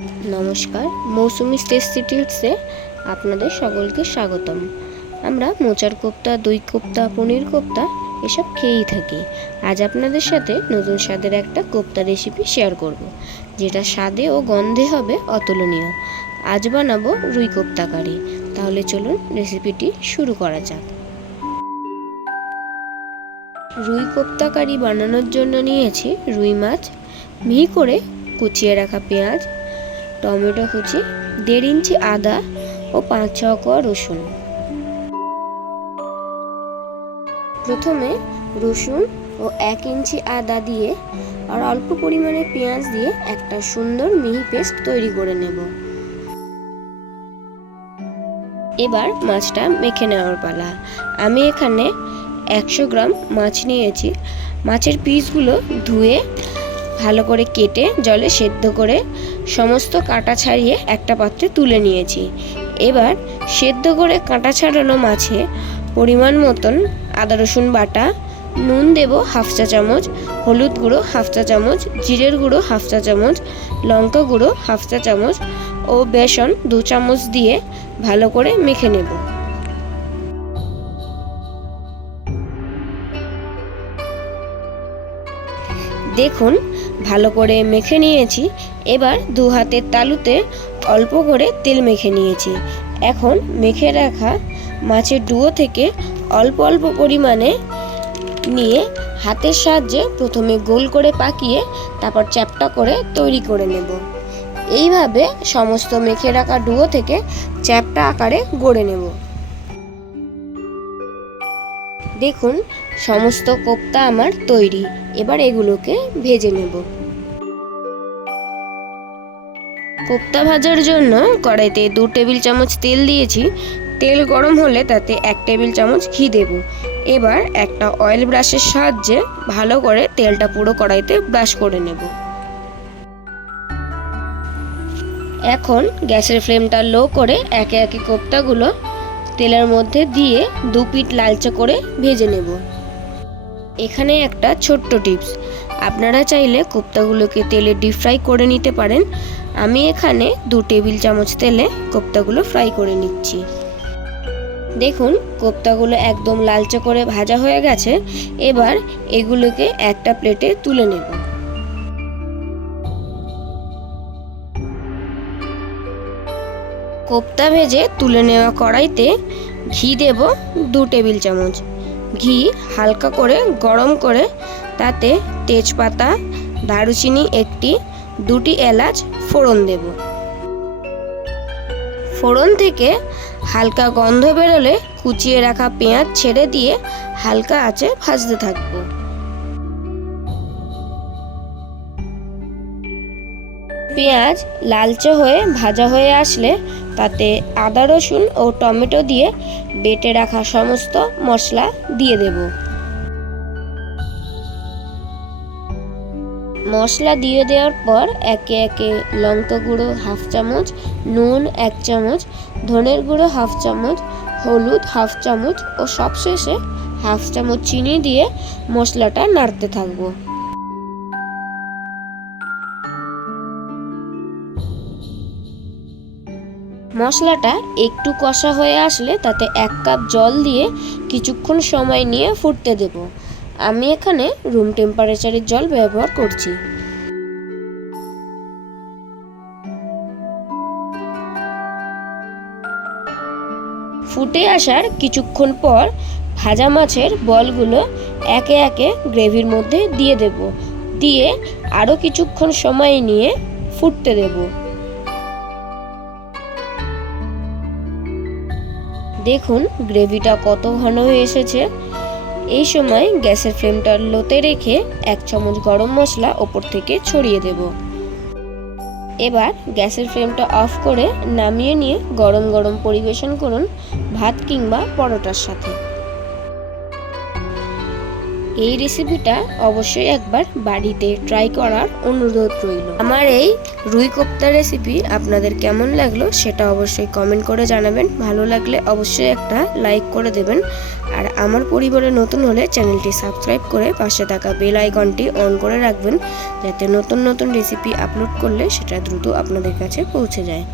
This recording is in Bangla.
নমস্কার, মৌসুমি টেস্টি টিপসে আপনাদের সকলকে স্বাগতম। আমরা মোচার কোপ্তা, দই কোপ্তা, পনির কোপ্তা এসব খেয়েই থাকি। আজ আপনাদের সাথে নতুন স্বাদের একটা কোপ্তা রেসিপি শেয়ার করব, যেটা স্বাদে ও গন্ধে হবে অতুলনীয়। আজ বানাবো রুই কোপ্তা কারি। তাহলে চলুন রেসিপিটি শুরু করা যাক। রুই কোপ্তা কারি বানানোর জন্য নিয়েছি রুই মাছ, মিহি করে কুচিয়ে রাখা পেঁয়াজ, টমেটো কুচি, 1.5 ইঞ্চি আদা ও 5-6 কোয়া রসুন। প্রথমে রসুন ও 1 ইঞ্চি আদা দিয়ে আর অল্প পরিমাণে পেঁয়াজ দিয়ে একটা সুন্দর মিহি পেস্ট তৈরি করে নেব। এবার মাছটা মেখে নেওয়ার পালা। আমি এখানে 100 গ্রাম মাছ নিয়েছি। মাছের পিসগুলো ধুয়ে ভালো করে কেটে জলে সেদ্ধ করে সমস্ত কাঁটা ছাড়িয়ে একটা পাত্রে তুলে নিয়েছি। এবার সেদ্ধ করে কাঁটা ছাড়ানো মাছে পরিমাণ মতন আদা রসুন বাটা, নুন দেব 1/2 চা চামচ, হলুদ গুঁড়ো 1/2 চা চামচ, জিরের গুঁড়ো 1/2 চা চামচ, লঙ্কা গুঁড়ো 1/2 চা চামচ ও বেসন 2 চামচ দিয়ে ভালো করে মেখে নেব। দেখুন ভালো করে মেখে নিয়েছি। এবার 2 হাতের তালুতে অল্প করে তেল মেখে নিয়েছি। এখন মেখে রাখা মাছের ডুয়ো থেকে অল্প অল্প পরিমাণে নিয়ে হাতের সাহায্যে প্রথমে গোল করে পাকিয়ে তারপর চ্যাপ্টা করে তৈরি করে নেব। এইভাবে সমস্ত মেখে রাখা ডুয়ো থেকে চ্যাপ্টা আকারে গড়ে নেব। দেখুন সমস্ত কোপ্তা আমার তৈরি। এবার এগুলোকে ভেজে নেব। কোপ্তা ভাজার জন্য কড়াইতে 2 টেবিল চামচ তেল দিয়েছি। তেল গরম হলে তাতে 1 টেবিল চামচ ঘি দেব। এবার একটা অয়েল ব্রাশের সাহায্যে ভালো করে তেলটা পুরো কড়াইতে ব্রাশ করে নেব। এখন গ্যাসের ফ্লেমটা লো করে একে একে কোপ্তাগুলো তেলের মধ্যে দিয়ে 2 পিঠ লালচে করে ভেজে নেব। এখানে একটা ছোট্ট টিপস, আপনারা চাইলে কোপ্তাগুলোকে তেলে ডিপ ফ্রাই করে নিতে পারেন। আমি এখানে 2 টেবিল চামচ তেলে কোপ্তাগুলো ফ্রাই করে নিচ্ছি। দেখুন কোপ্তাগুলো একদম লালচে করে ভাজা হয়ে গেছে। এবার এগুলোকে একটা প্লেটে তুলে নেব। কোপ্তা ভেজে তুলে নেওয়া কড়াইতে ঘি দেব 2 টেবিল চামচ। ঘি হালকা করে গরম করে তাতে তেজপাতা, দারুচিনি একটি, 2টি এলাচ ফোড়ন দেব। ফোড়ন থেকে হালকা গন্ধ বেরোলে কুচিয়ে রাখা পেঁয়াজ ছেড়ে দিয়ে হালকা আঁচে ভাজতে থাকবো। পেঁয়াজ লালচে হয়ে ভাজা হয়ে আসলে তাতে আদা রসুন ও টমেটো দিয়ে বেটে রাখা সমস্ত মশলা দিয়ে দেব। মশলা দিয়ে দেওয়ার পর একে একে লঙ্কা গুঁড়ো 1/2 চামচ, নুন 1 চামচ, ধনের গুঁড়ো 1/2 চামচ, হলুদ 1/2 চামচ ও সবশেষে 1/2 চামচ চিনি দিয়ে মশলাটা নাড়তে থাকবো। মশলাটা একটু কষা হয়ে আসলে তাতে 1 কাপ জল দিয়ে কিছুক্ষণ সময় নিয়ে ফুটতে দেব। আমি এখানে রুম টেম্পারেচারের জল ব্যবহার করছি। ফুটে আসার কিছুক্ষণ পর ভাজা মাছের বলগুলো একে একে গ্রেভির মধ্যে দিয়ে দেব। দিয়ে আরও কিছুক্ষণ সময় নিয়ে ফুটতে দেব। দেখুন গ্রেভিটা কত ঘন হয়ে এসেছে। এই সময় গ্যাসের ফ্লেমটা লোতে রেখে 1 চামচ গরম মশলা ওপর থেকে ছড়িয়ে দেব। এবার গ্যাসের ফ্লেমটা অফ করে নামিয়ে নিয়ে গরম গরম পরিবেশন করুন ভাত কিংবা পরোটার সাথে। এই রেসিপিটা অবশ্যই একবার বাড়িতে ট্রাই করার অনুরোধ রইল। আমার এই রুই কোপ্তা রেসিপি আপনাদের কেমন লাগলো সেটা অবশ্যই কমেন্ট করে জানাবেন। ভালো লাগলে অবশ্যই একটা লাইক করে দেবেন। আর আমার পরিবারে নতুন হলে চ্যানেলটি সাবস্ক্রাইব করে পাশে থাকা বেল আইকনটি অন করে রাখবেন, যাতে নতুন নতুন রেসিপি আপলোড করলে সেটা দ্রুত আপনাদের কাছে পৌঁছে যায়।